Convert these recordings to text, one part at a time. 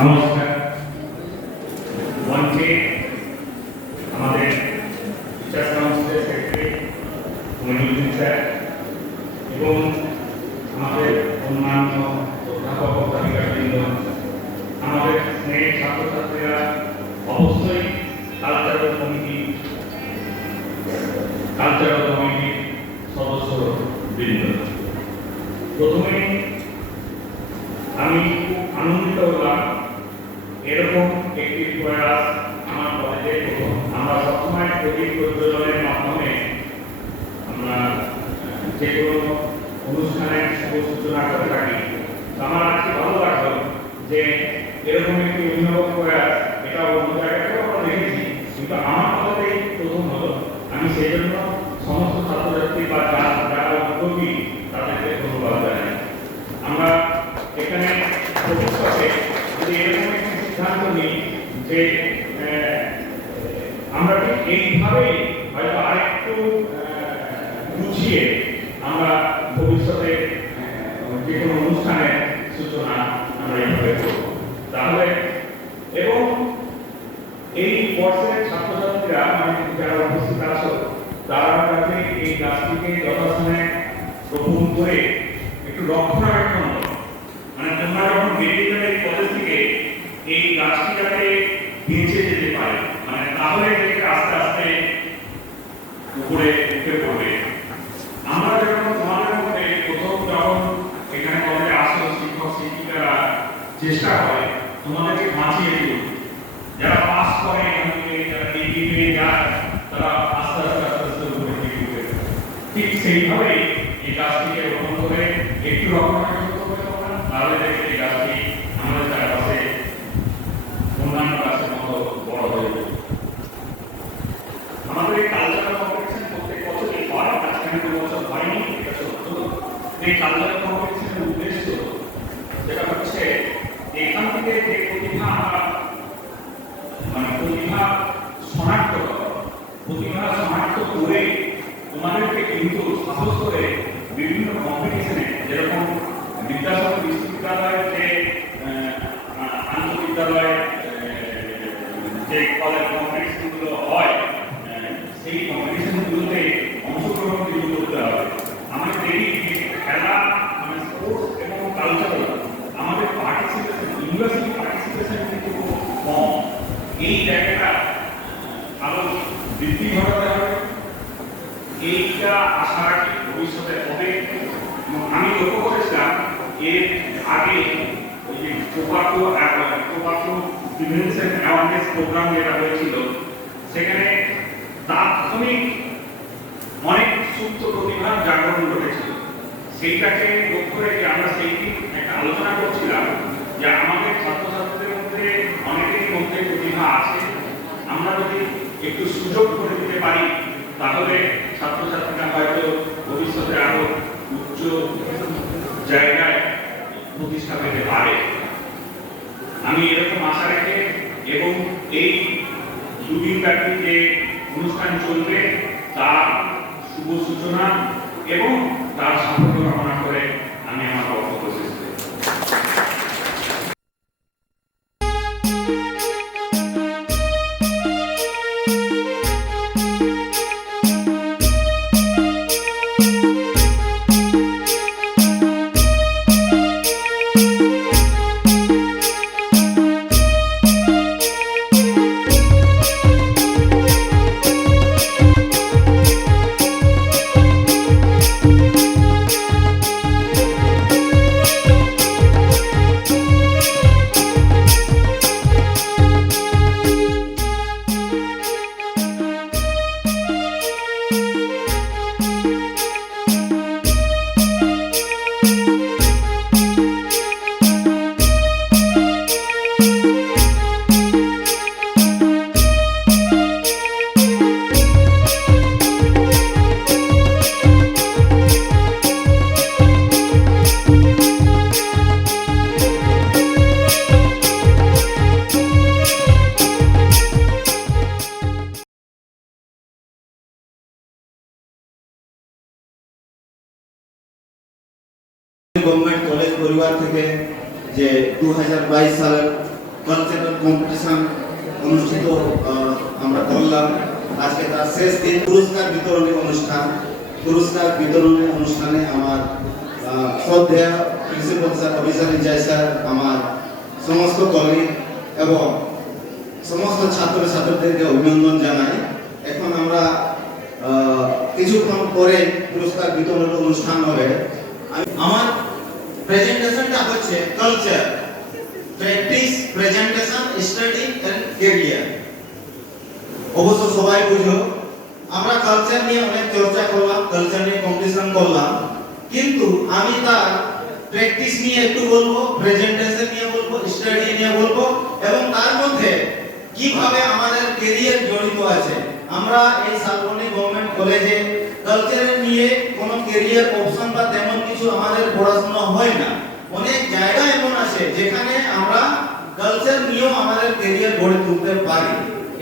নমস্কার। মঞ্চে আমাদের টিচার্স কাউন্সিলের সেক্রেটারি মনিরুদ্দিন স্যার এবং আমাদের অন্যান্য অধ্যাপক অধ্যাপিকাবৃন্দ, আমাদের স্নেহের ছাত্রছাত্রীরা, অবশ্যই কালচারাল কমিটির সদস্যবৃন্দ, প্রথমে আমি খুব আনন্দিত হলাম এরকম একটি প্রয়াস আমার কলেজে প্রথম। আমরা সবসময় প্রদীপ প্রজ্বলনের মাধ্যমে আমরা যে কোনো অনুষ্ঠানের শুভ সূচনা করে থাকি। আমার আজকে ভালো লাগলো যে এরকম একটি অভিনব প্রয়াস, এটা অন্য জায়গাতেও আমরা দেখেছি, কিন্তু আমার কলেজেই প্রথম হলো। আমি সেই জন্য সমস্ত ছাত্রছাত্রী বা যারা উদ্যোগী তাদেরকে ধন্যবাদ জানাই। আমরা এখানে ভবিষ্যতে যদি এরকম একটি সিদ্ধান্ত নিই যে আমরা ঠিক এইভাবেই হয়তো আরেকটু গুছিয়ে আমরা ভবিষ্যতে যে কোনো অনুষ্ঠানের সূচনা আমরা এইভাবে করব, তাহলে এবং এই বর্ষের ছাত্রছাত্রীরা মানে যারা উপস্থিত আছো তারা যাতে এই গাছটিকে যথাসময়ে রোপণ করে একটু রক্ষণাবেক্ষণ, মানে তোমরা যখন বেরিয়ে যাবে কলেজ থেকে এই গাছটি যাতে বেঁচে যেতে পারে, মানে তাহলে দেখে আস্তে আস্তে উপরে উঠে পড়বে। আমরা যখন তোমাদের মধ্যে প্রথম যখন এখানে কলেজে আসো, শিক্ষক শিক্ষিকারা চেষ্টা করে তোমাদেরকে বাঁচিয়ে দিল। যারা পাস করে এখান থেকে, যারা ডিগ্রি পেয়ে যায়, তারা আস্তে আস্তে আস্তে আস্তে উপরে দিকে উঠে। ঠিক সেইভাবেই এই গাছটিকে রোপণ করে একটু রক্ষণাবেক্ষণ করবে তোমরা, তাহলে দেখবে এই গাছটি আমাদের চারপাশে অন্যান্য গাছের মতো বড় হয়ে যাবে। আমাদের এই কালচারাল কম্পিটিশন প্রত্যেক বছরই হয়, মাঝখানে 2 বছর হয়নি, এটা সত্য। এই কালচারাল কম্পিটিশনের উদ্দেশ্য যেটা হচ্ছে এখান থেকে যে প্রতিভা আমরা মানে প্রতিভা শনাক্ত করা, প্রতিভা শনাক্ত করে তোমাদেরকে কিন্তু সাহস করে বিভিন্ন কম্পিটিশনে, যেরকম বিদ্যাসাগর বিশ্ববিদ্যালয়ের যে আন্তঃবিদ্যালয় যে কলেজ কম্পিটিশনগুলো হয়, সেই কম্পিটিশনগুলোতে অংশগ্রহণ কিন্তু করতে হবে। আমাদের দেখি খেলা মানে স্পোর্টস এবং কালচারাল আমাদের পার্টিসিপেশন, ইউনিভার্সিটি পার্টিসিপেশন কিন্তু খুব কম। এই জায়গাটা আরো বৃদ্ধি ঘটাতে হবে, এইটা আশা রাখি ভবিষ্যতে হবে। আমি লক্ষ্য করেছিলাম এর আগে ওই যে টোবাকো প্রিভেনশন অ্যাওয়ারনেস প্রোগ্রাম যেটা হয়েছিল, সেখানে তাৎক্ষণিক অনেক সুপ্ত প্রতিভার জাগরণ ঘটেছিল। সেইটাকে লক্ষ্য রেখে আমরা সেই দিন একটা আলোচনা করছিলাম যে আমাদের ছাত্রছাত্রীদের মধ্যে অনেকের মধ্যে প্রতিভা আছে, আমরা যদি একটু সুযোগ করে দিতে পারি তাহলে ছাত্রছাত্রীরা হয়তো ভবিষ্যতে আরো উচ্চ জায়গায় প্রতিষ্ঠা পেতে পারে। আমি এরকম আশা রেখে এবং এই দুদিনব্যাপী যে অনুষ্ঠান চলবে তার শুভ সূচনা এবং তার সাফল্য কামনা করে আমি আমার বক্তব্য শেষ করি। গভর্নমেন্ট কলেজ পরিবার থেকে যে 2022 সালের কালচারাল কম্পিটিশন অনুষ্ঠিত আমরা করলাম। আজকে তার শেষ দিন পুরস্কার বিতরণী অনুষ্ঠান। পুরস্কার বিতরণী অনুষ্ঠানে আমার শ্রদ্ধেয় principal sir officer in charge sir, আমার সমস্ত কলিগ এবং সমস্ত ছাত্র ছাত্রীদেরকে অভিনন্দন জানাই। এখন আমরা কিছুক্ষণ পরে পুরস্কার বিতরণ অনুষ্ঠান হবে। আমার প্রেজেন্টেশনটা হচ্ছে culture, practice, presentation, study and career. অবশ্য সবাই বুঝো আমরা কালচার নিয়ে অনেক চর্চা করলাম, কালচার নিয়ে কম্পিটিশন করলাম, কিন্তু আমি তার প্র্যাকটিস নিয়ে একটু বলবো, প্রেজেন্টেশন নিয়ে বলবো, স্টাডি নিয়ে বলবো এবং তার মধ্যে কিভাবে আমাদের ক্যারিয়ার জড়িত আছে। আমরা এই শালবনী গভর্নমেন্ট কলেজে কালচারের নিয়ে কোনো ক্যারিয়ার অপশন বা তেমন কিছু আমাদের পড়াশোনা হয় না। অনেক জায়গা এমন আছে যেখানে আমরা কালচার নিয়েও আমাদের ক্যারিয়ার গড়ে তুলতে পারি।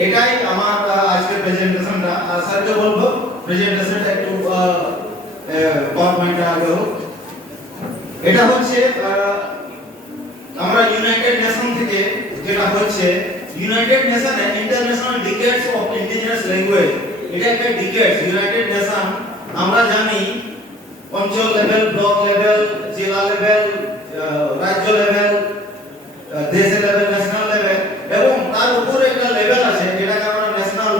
এটাই আমার আজকের প্রেজেন্টেশনটা। আর স্যারকে বলবো প্রেজেন্টেশনটা একটু পাওয়ারপয়েন্টটা আগে হোক। এটা হচ্ছে আমরা ইউনাইটেড নেশন থেকে, যেটা হচ্ছে United nation international ডিকেডস of indigenous language. এটা একটা ডিকেডস। ইউনাইটেড নেশন আমরা জানি অঞ্চল লেভেল, ব্লক লেভেল, জেলা লেভেল, রাজ্য লেভেল, দেশ লেভেল, ন্যাশনাল লেভেল এবং তার উপরে একটা লেভেল আছে যেটাকে আমরা ন্যাশনাল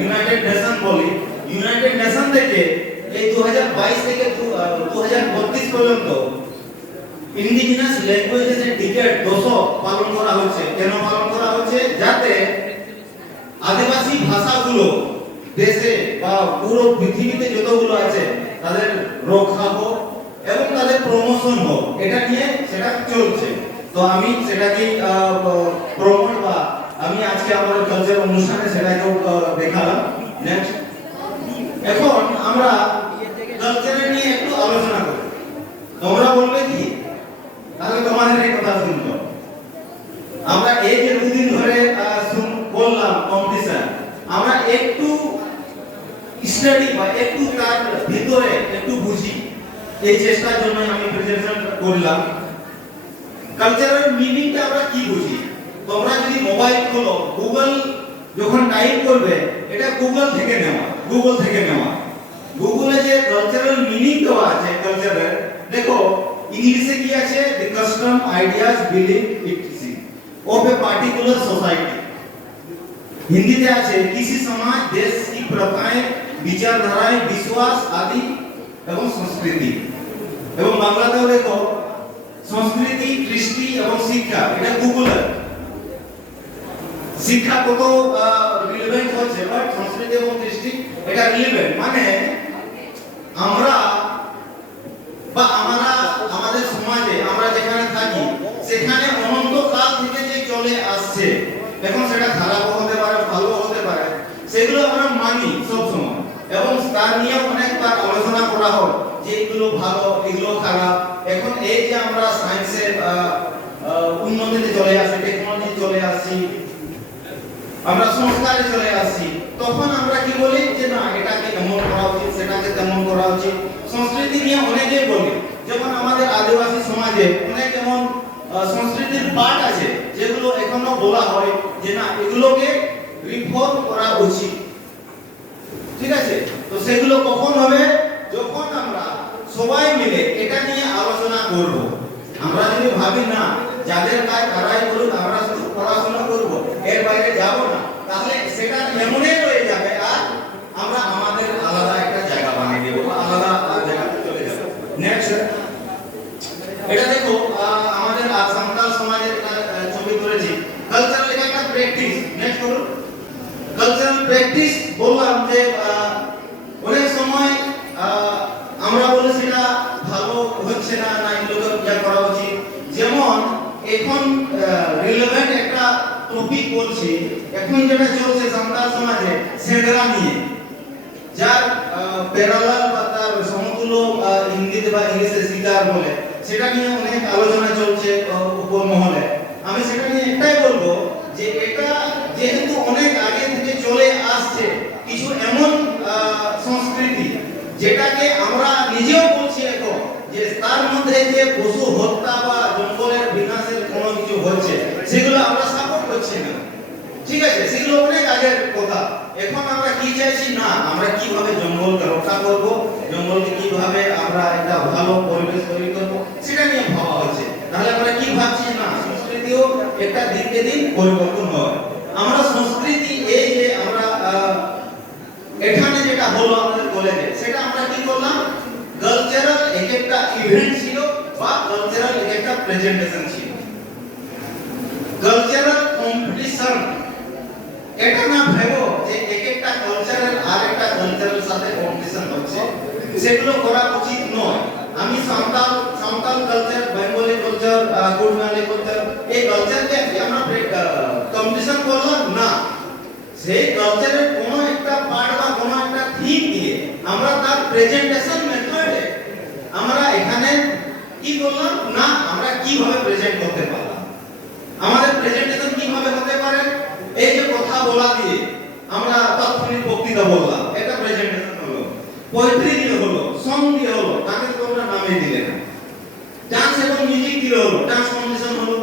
ইউনাইটেড নেশন বলি। ইউনাইটেড নেশন থেকে এই 2022 থেকে 2032 পর্যন্ত ইন্ডিজিনাস ল্যাঙ্গুয়েজেস এর ডিকেড দশক পালন করা হচ্ছে। কেন পালন করা হচ্ছে? যাতে আদিবাসী ভাষাগুলো দেশে বা পুরো পৃথিবীতে যতগুলো আছে তাদের রক্ষা হোক এবং তাদের প্রমোশন হোক, এটা নিয়ে সেটা চলছে। তো আমি সেটাকে প্রমোট বা আমি আজকে আমাদের কালচার অনুষ্ঠানে সেটাকে দেখালাম। নেক্সট, এখন আমরা কালচার নিয়ে একটু আলোচনা করি। তোমরা বলবে কি? তাহলে তোমাদের এই কথা শুনবো। আমরা এই যে দুদিন ধরে বললাম কম্পিটিশন, আমরা একটু স্টাডি বা একটু তার ভিতরে একটু বুঝি, এই চেষ্টার জন্য আমি প্রেজেন্টেশন করলাম। কালচারাল মিনিংটা আমরা কি বুঝি? তোমরা যদি মোবাইল খোলো, গুগল যখন টাইপ করবে, এটা গুগল থেকে নেওয়া। গুগলে যে কালচারাল মিনিং দেওয়া আছে কালচারের, দেখো इंग्लिशে কি আছে? the custom, ideas, belief, etc. of a particular society। হিন্দিতে আছে किसी समाज, देश की प्रथाएं, विचारधाराएं, विश्वास आदि এবং সংস্কৃতি। এবং বাংলাতেও দেখো সংস্কৃতি, কৃষ্টি এবং শিক্ষা। এটা গুগলের। শিক্ষা কত রিলেভেন্ট হচ্ছে, বাট সংস্কৃতি এবং কৃষ্টি এটা রিলেভেন্ট। মানে আমরা বা আমাদের সমাজে আমরা যেখানে থাকি সেখানে অনন্তকাল থেকে যে চলে আসছে, এখন সেটা খারাপ হতে পারে, ভালো হতে পারে, সেগুলো আমরা মানি সব সময় এবং তার নিয়ে অনেকবার আলোচনা করা হয় যে এগুলো ভালো, এগুলো খারাপ। এখন এই যে আমরা সায়েন্সের উন্নতিতে চলে আসি, টেকনোলজি চলে আসি, আমরা সংস্কারে চলে আসি, তখন আমরা কি বলি যে না এটাকে এমন করা উচিত, সেটাকে তেমন করা উচিত। সংস্কৃতি নিয়ে অনেকেই বলি, যেমন আমাদের আদিবাসী সমাজে অনেক এমন সংস্কৃতির পাঠ আছে যেগুলো এখনো বলা হয় যে না এগুলোকে রিফর্ম করা উচিত। ঠিক আছে? তো সেগুলো কখন হবে? যখন আমরা সবাই মিলে এটা নিয়ে আলোচনা করব। আমরা যদি ভাবি না যাদের কাজ তারাই করুক, আমরা শুধু পড়াশোনা করব, এর বাইরে যাব না, তাহলে সেটা এমনই রয়ে যাবে আর আমরা আমাদের আলাদা একটা জায়গা বানিয়ে দেব, আলাদা জায়গাতে চলে যাব। নেক্সট, এটা দেখো আমাদের সাঁওতাল সমাজের ছবি তুলেছি। কালচারাল একটা প্র্যাকটিস। নেক্সট করুন। কালচারাল প্র্যাকটিস বললাম যে অনেক সময় আমরা বলি সেটা ভালো হচ্ছে না, না এগুলোকে ইয়া করা উচিত। যেমন এখন রিলেভেন্ট একটা টপিক বলছি, এখন যেটা চলছে সাঁওতাল সমাজে সেন্ডরা নিয়ে, যার প্যারালাল বা তার সমতুল্য হিন্দিতে বা ইংলিশে শিকার বলে, সেটা নিয়ে অনেক আলোচনা চলছে উপর মহলে। আমি সেটা নিয়ে একটাই বলবো যে এটা যেহেতু অনেক আগে থেকে চলে আসছে, কিছু এমন সংস্কৃতি যেটাকে আমরা নিজেও বলছি এখন যে তার মধ্যে যে পশু হত্যা বা জঙ্গলের বিনাশের কোনো কিছু হচ্ছে, যেগুলো আমরা সাপোর্ট করছি না, ঠিক আছে, সেগুলো অনেক আগের কথা। এখন আমরা কি চাইছি, না আমরা কিভাবে জঙ্গলকে রক্ষা করব, জঙ্গলকে কিভাবে আমরা একটা ভালো পরিবেশ তৈরি করব, সেটা নিয়ে ভাবা হচ্ছে। তাহলে আমরা কি ভাবছি, না সংস্কৃতিও একটা দিনকে দিন পরিবর্তন হয়। আমরা সংস্কৃতি এই যে আমরা এখানে যেটা হলো আমাদের কলেজে, সেটা আমরা কি করলাম, কালচারাল এক একটা ইভেন্ট ছিল বা কালচারাল এক একটা প্রেজেন্টেশন ছিল, কালচারাল কম্পিটিশন। এটা না ভেবো যে এক একটা কালচারাল আর একটা কালচারের সাথে কম্পিটিশন হচ্ছে, সেগুলো করা উচিত নয়। আমি Santal culture, Bengali culture, Kurmali culture, এই কালচারকে আমরা কম্পিটিশন করলাম না। সেই কালচারের কোনো একটা পার্ট বা কোনো একটা থিম দিয়ে আমরা তার প্রেজেন্টেশন মেথডে আমরা এখানে কি করলাম, না আমরা কিভাবে প্রেজেন্ট করতে পারলাম। আমাদের প্রেজেন্টেশন কিভাবে হতে পারে, এই যে কথা বলা দিয়ে আমরা তাৎক্ষণিক বক্তৃতা বললাম, এটা প্রেজেন্টেশন হলো। পোয়েট্রি দিয়ে হলো, সং দিয়ে হলো, তাকে তো আমরা নামে দিলে না। ডান্স এবং মিউজিক দিয়ে হলো, ডান্স কম্পিটিশন হলো।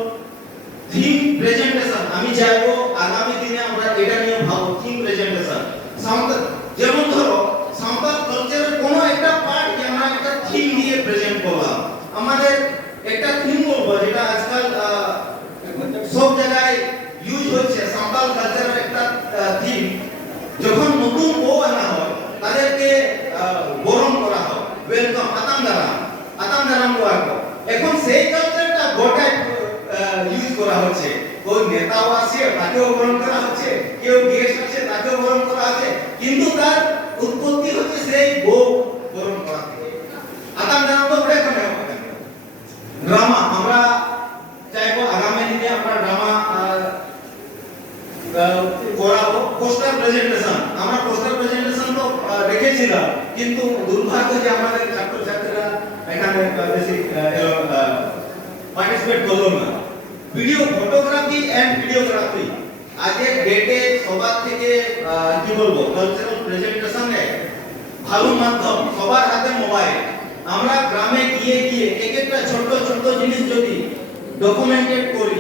থিম প্রেজেন্টেশন, আমি চাইবো আগামী দিনে আমরা এটা নিয়ে ভাবো, থিম প্রেজেন্টেশন। সাঁওতাল, যেমন ধরো সাঁওতাল কালচারের কোনো একটা পার্ট যে আমরা একটা থিম দিয়ে প্রেজেন্ট করলাম, আমাদের একটা থিম বলবো যেটা আজকাল সব জায়গায় ইউজ হচ্ছে, সাঁওতাল কালচারের একটা থিম। যখন নতুন বউ আনা হয় তাদেরকে বরণ করা হয়, ওয়েলকাম, আতাম দারাম বলবো। এখন সেই কালচারটা গোটায় ইউজ করা হচ্ছে। কোন নেতাও আছে তাকেও বরণ করা হচ্ছে, কেউ গেস্ট আছে তাকেও বরণ করা হচ্ছে, কিন্তু তার উৎপত্তি হচ্ছে সেই বউ বরণ করা থেকে। আতাম দারাম তো ওটা কেন হবে? ড্রামা আমরা চাইবো আগামী দিনে আমরা ড্রামা করাবো। পোস্টার প্রেজেন্টেশন, আমরা পোস্টার প্রেজেন্টেশন তো রেখেছিলাম, কিন্তু দুর্ভাগ্য যে আমাদের ছাত্রছাত্রীরা এখানে বেশি পার্টিসিপেট করলো না। ভিডিও ফটোগ্রাফি এন্ড ভিডিওগ্রাফি আজকের ডেটে সবার থেকে কি বলবো, কালচারাল প্রেজেন্টেশনে ভালো মাধ্যম, সবার হাতে মোবাইল। আমরা গ্রামে গিয়ে গিয়ে এক একটা ছোট ছোট জিনিস যদি ডকুমেন্টেড করি,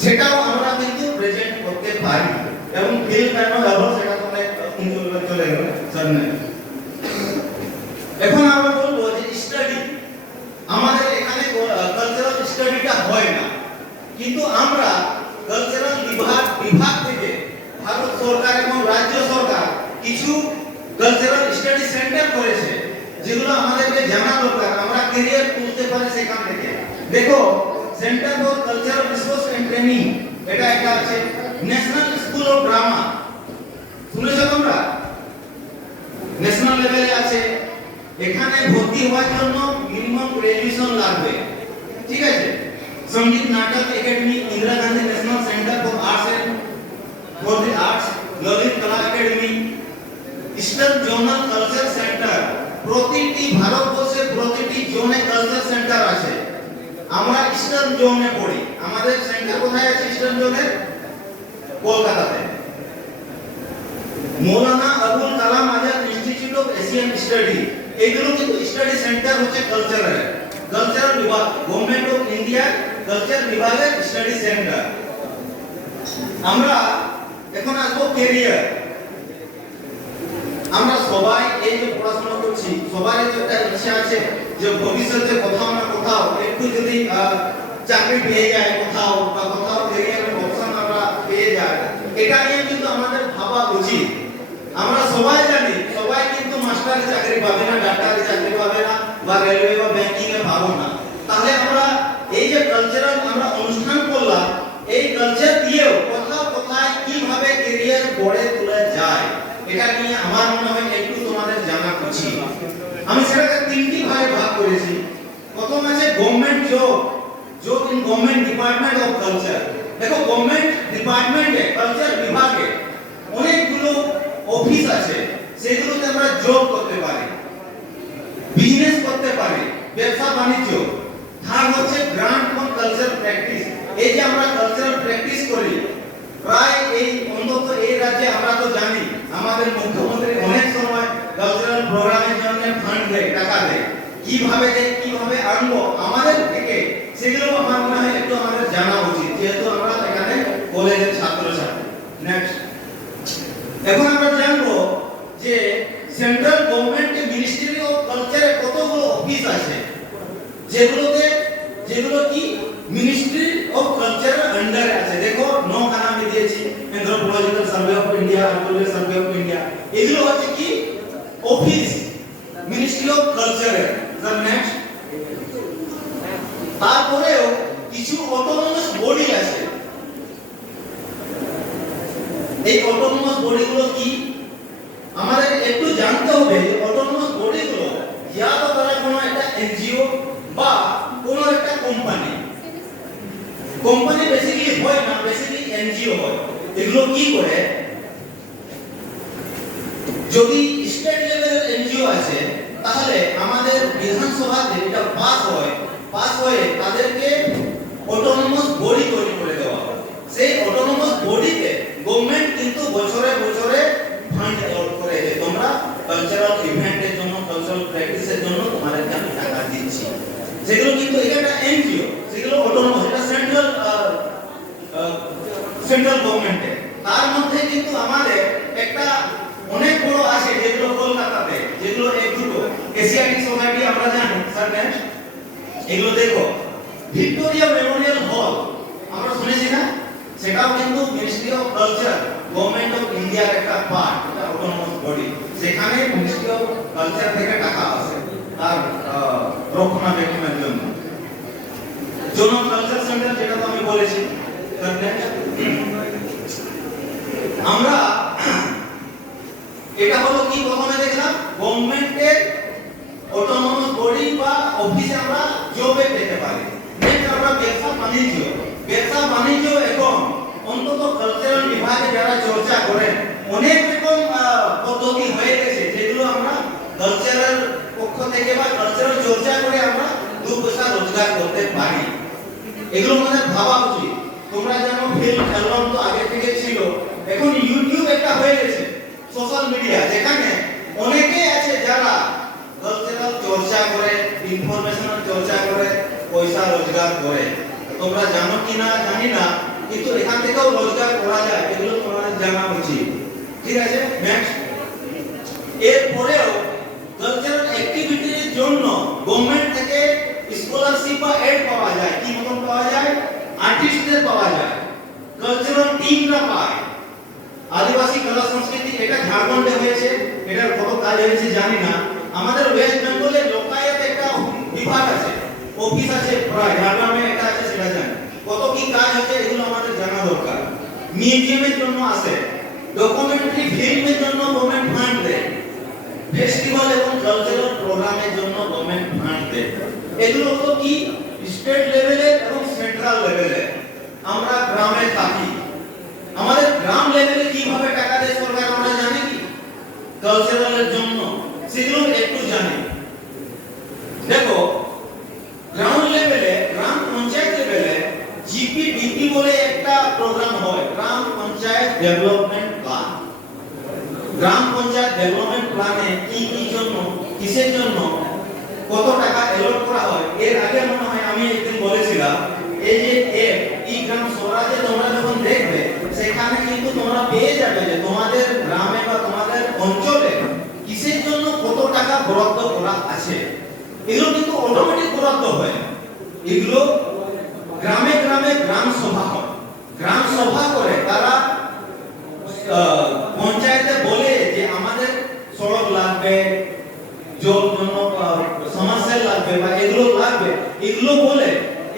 সেটাও আমরা কিন্তু প্রেজেন্ট করতে পারি। এবং ফিল্ম কেন হলো সেটা তো চলে গেল সামনে। এখন আমরা বলবো যে স্টাডি, আমাদের এখানে কালচারাল স্টাডিটা হয় না, কিন্তু আমরা কালচারাল বিভাগ থেকে ভারত সরকার এবং রাজ্য সরকার কিছু কালচারাল স্টাডি সেন্টার করেছে, যেগুলো আমাদেরকে জানা দরকার, আমরা ক্যারিয়ার তুলতে পারি সেখান থেকে। দেখো, centre for cultural resource and training, এটা একটা আছে। ন্যাশনাল স্কুল অফ ড্রামা, শুনেছো তোমরা? ন্যাশনাল লেভেলে আছে। এখানে ভর্তি হওয়ার জন্য মিনিমাম গ্র্যাজুয়েশন লাগবে, ঠিক আছে। Sangeet Natak academy, Indira Gandhi national centre for arts and for the arts, Lalit Kala academy, eastern zonal culture centre. প্রতিটি ভারতবর্ষে প্রতিটি জোনে কালচার সেন্টার আছে। আমরা ইস্টার্ন জোনে পড়ি, আমাদের সেন্টার কোথায় আছে? ইস্টার্ন জোনে কলকাতাতে। Maulana Abul Kalam Azad institute of Asian study, এগুলো কিন্তু স্টাডি সেন্টার হচ্ছে কালচারের। কালচারাল বিভাগ, গভর্নমেন্ট অফ ইন্ডিয়া কালচার বিভাগের স্টাডি সেন্টার। আমরা এখন আসবো ক্যারিয়ার। আমরা সবাই এই যে পড়াশোনা করছি, সবারই তো একটা ইচ্ছা আছে যে ভবিষ্যতে কোথাও না কোথাও একটু যদি চাকরি পেয়ে যায় কোথাও, বা কোথাও ক্যারিয়ারের অপশন আমরা পেয়ে যাই, এটা নিয়ে কিন্তু আমাদের ভাবা উচিত। আমরা সবাই জানি, সবাই কিন্তু মাস্টারের চাকরি পাবে না, ডাক্তারের চাকরি পাবে না, বা রেলওয়ে বা ব্যাংকিং এ পাবো না। তাহলে আমরা এই যে কালচারাল আমরা অনুষ্ঠান করলাম, এই কালচার দিয়েও কোথাও কোথায় কিভাবে ক্যারিয়ার গড়ে তোলা যায়, এটা নিয়ে আমার মনে হয় একটু তোমাদের জানা উচিত। আমি সেটাকে তিনটি ভাগে ভাগ করেছি। প্রথম আছে government job in government department of culture. দেখো, গভর্নমেন্ট ডিপার্টমেন্টে কালচার বিভাগে অনেকগুলো অফিস আছে, সেগুলোতে আমরা জব করতে পারি, বিজনেস করতে পারি, ব্যবসা বাণিজ্য। থার্ড হচ্ছে গ্রান্ট ফর কালচার প্র্যাকটিস। এই যে আমরা কালচারাল প্র্যাকটিস করি, প্রায় এই অন্তত এই রাজ্যে আমরা তো জানি আমাদের মুখ্যমন্ত্রী অনেক সময় কালচারাল প্রোগ্রামের জন্য ফান্ড দেয়, টাকা দেয়। কিভাবে দেয়, কিভাবে আনবো আমাদের থেকে, সেগুলো আমার মনে হয় একটু আমাদের জানা উচিত, যেহেতু আমরা এখানে কলেজের ছাত্রছাত্রী। নেক্সট, এখন আমরা জানবো যে সেন্ট্রাল গভর্নমেন্টের মিনিস্ট্রি অফ কালচারে কতগুলো অফিস আছে, যেগুলো কি মিনিস্ট্রি অফ কালচারের আন্ডারে আছে। দেখো 9 নাম দিয়েছি, anthropological survey of India, archaeological survey of India, এগুলো হচ্ছে কি অফিস মিনিস্ট্রি অফ কালচারের। নেক্সট, তারপরেও কিছু অটোনোমাস বডি আছে। এই অটোনোমাস বডিগুলো কি আমাদের একটু জানতে হবে। যে অটোনোমাস বডিগুলো ইয়া তো তারা কোনো একটা এনজিও বা কোনো একটা কোম্পানি বেসিক্যালি হয় না, বেসিক্যালি এনজিও হয়। এগুলো কি করে, যদি স্টেট লেভেলের এনজিও আছে তাহলে আমাদের বিধানসভাতে এটা পাস হয়ে তাদেরকে অটোনোমাস বডি তৈরি করে দেওয়া হয়। সেই অটোনোমাস বডিতে গভর্নমেন্ট কিন্তু বছরে বছরে ফান্ড অ্যালট করে যে তোমরা কালচারাল ইভেন্টের জন্য, কালচারাল প্র্যাকটিসের জন্য তোমাদেরকে আমি টাকা দিচ্ছি। সেগুলো কিন্তু এটা এনজিও, সেগুলো অটোনোমাস, এটা সেন্ট্রাল গভর্নমেন্টের। তার মধ্যে কিন্তু আমাদের একটা অনেক বড় আছে, যেগুলো কলকাতাতে, যেগুলো এক দুটো এশিয়াটিক সোসাইটি আমরা জানি। স্যার নেক্সট, এগুলো দেখো ভিক্টোরিয়া মেমোরিয়াল হল আমরা শুনেছি না, সেটাও কিন্তু ministry of culture, government of ইন্ডিয়ার একটা পার্ট, এটা অটোনোমাস বডি। সেখানে মিনিস্ট্রি অফ কালচার থেকে টাকা আসে তার রক্ষণাবেক্ষণের জন্য। জোনাল কালচার সেন্টার, যেটা তো আমি বলেছি। আমরা এটা হলো কি প্রথমে দেখলাম গভর্নমেন্টের অটোনোমাস বডি বা অফিসে আমরা জবে পেতে পারি। নেক্সট আমরা ব্যবসা বাণিজ্য এখন অন্তত কালচারাল বিভাগে যারা চর্চা করেন অনেক রকম পদ্ধতি হয়ে গেছে, যেগুলো আমরা কালচারাল পক্ষ থেকে বা কালচারাল চর্চা করে আমরা 2 পয়সা রোজগার করতে পারি। এগুলো আমাদের ভাবা উচিত। তোমরা জানো ফিল্ম অ্যালবাম তো আগে থেকে ছিল, এখন ইউটিউব একটা হয়ে গেছে, সোশ্যাল মিডিয়া, যেখানে অনেকে আছে যারা কালচারাল চর্চা করে, ইনফরমেশনাল চর্চা করে পয়সা রোজগার করে। তোমরা জানো কি না জানি না, কিন্তু এখান থেকেও রোজগার করা যায়, এগুলো তোমাদের জানা উচিত। ঠিক আছে, নেক্সট, এরপরেও কালচারাল অ্যাক্টিভিটির জন্য গভর্নমেন্ট থেকে স্কলারশিপ বা এড পাওয়া যায়। কি মতন পাওয়া যায়? আর্টিস্টদের পাওয়া যায়, কালচারাল টিমরা পায়। আদিবাসী কলা সংস্কৃতি, এটা ঝাড়খণ্ডে হয়েছে, এটার কত কাজ হয়েছে জানি না। আমাদের ওয়েস্ট বেঙ্গলে লোকায়ত একটা বিভাগ আছে, অফিস আছে, প্রায় ঝাড়গ্রামে একটা আছে, সেটা জানি। কত কি কাজ হচ্ছে এগুলো আমাদের জানা দরকার। মিউজিয়ামের জন্য আসে, ডকুমেন্টারি ফিল্মের জন্য গভর্নমেন্ট ফান্ড দেয়, ফেস্টিভ্যাল এবং কালচারাল প্রোগ্রামের জন্য গভর্নমেন্ট ফান্ড দেয়। এগুলো তো কি স্টেট লেভেলে এবং সেন্ট্রাল লেভেলে। আমরা গ্রামে থাকি, আমাদের গ্রাম লেভেলে কিভাবে টাকা দেয় সরকার আমরা জানি কি কালচারালের জন্য, সেগুলো একটু জানি। দেখো গ্রাউন্ড লেভেলে, গ্রাম পঞ্চায়েত লেভেলে জিপিডিপি বলে একটা প্রোগ্রাম হয়, গ্রাম পঞ্চায়েত ডেভেলপমেন্ট প্ল্যান। গ্রাম পঞ্চায়েত ডেভেলপমেন্ট প্ল্যানে কি কি জন্য, কিসের জন্য কত টাকা অ্যালট করা হয়। এর আগে মনে হয় আমি একদিন বলেছিলাম, এই যে ই গ্রাম স্বরাজে তোমরা যখন দেখবে, সেখানে কিন্তু তোমরা পেয়ে যাবে যে তোমাদের গ্রামে বা তোমাদের অঞ্চলে কিসের জন্য কত টাকা বরাদ্দ করা আছে। এগুলো কিন্তু অটোমেটিক বরাদ্দ হয়, এগুলো গ্রামে গ্রামে গ্রাম সভা হয়। গ্রাম সভা করে তারা পঞ্চায়েতে বলে যে আমাদের সড়ক লাগবে, জল জন্য সমস্যা লাগবে বা এগুলো লাগবে, এগুলো বলে।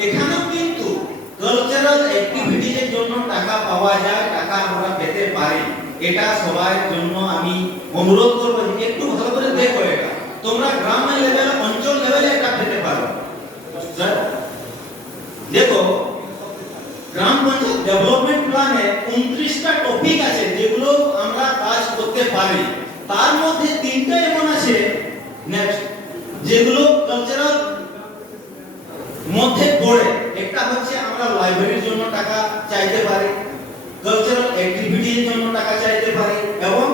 এখানেও কিন্তু কালচারাল অ্যাক্টিভিটিজের জন্য টাকা পাওয়া যায়, টাকা আমরা পেতে পারি। এটা সবার জন্য আমি অনুরোধ করব যে একটু ভালো করে দেখো, এটা তোমরা গ্রাম লেভেলে, অঞ্চল লেভেলে এটা পেতে পারো। দেখো গ্রাম পঞ্চায়েত ডেভেলপমেন্ট প্ল্যানে 29টা টপিক আছে যেগুলো আমরা কাজ করতে পারি। তার মধ্যে 3টা এমন আছে নেক্সট যেগুলো কালচারাল মধ্যে পড়ে। একটা হচ্ছে আমরা লাইব্রেরির জন্য টাকা চাইতে পারি, কালচারাল অ্যাক্টিভিটির জন্য টাকা চাইতে পারি, এবং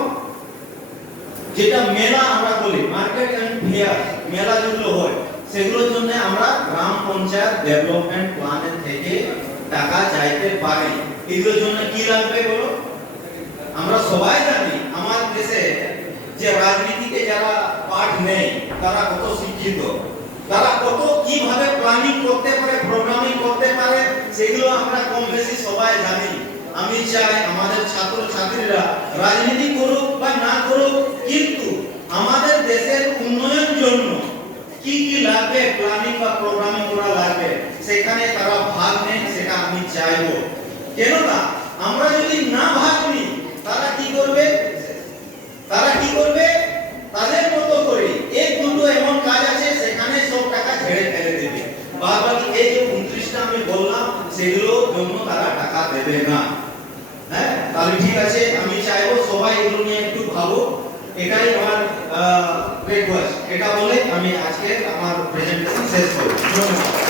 যেটা মেলা আমরা বলি, মার্কেট এন্ড ফেয়ার, মেলা যেগুলো হয় সেগুলোর জন্য আমরা গ্রাম পঞ্চায়েত ডেভেলপমেন্ট প্ল্যানের থেকে টাকা চাইতে পারি। এগুলোর জন্য কি লাগবে বলো? আমরা সবাই জানি আমার দেশে যে রাজনীতিতে যারা পাঠ নেই তারা কত শিক্ষিত, তারা কত কিভাবে প্ল্যানিং করতে পারে, প্রোগ্রামিং করতে পারে, সেগুলো আমরা কম বেশি সবাই জানি। আমি চাই আমাদের ছাত্র ছাত্রীরা রাজনীতি করুক বা না করুক, কিন্তু আমাদের দেশের উন্নয়নের জন্য কি কি লাগবে, প্ল্যানিং বা প্রোগ্রামিং করা লাগবে, সেখানে তারা ভাগ নেয়, সেটা আমি চাইবো। কেননা আমরা যদি না ভাগ নিই, তারা কি করবে? তাদের মতো করে এক দুটো এমন কাজ আছে সেখানে সব টাকা ছেড়ে ফেলে দেবে। বাকি এই যে 29টা আমি বললাম সেগুলোর জন্য তারা টাকা দেবে না। হ্যাঁ, তাহলে ঠিক আছে, আমি চাইবো সবাই এগুলো নিয়ে একটু ভাবো। এটাই আমার রিকোয়েস্ট। এটা বলে আমি আজকে আমার প্রেজেন্টেশন শেষ করব। ধন্যবাদ।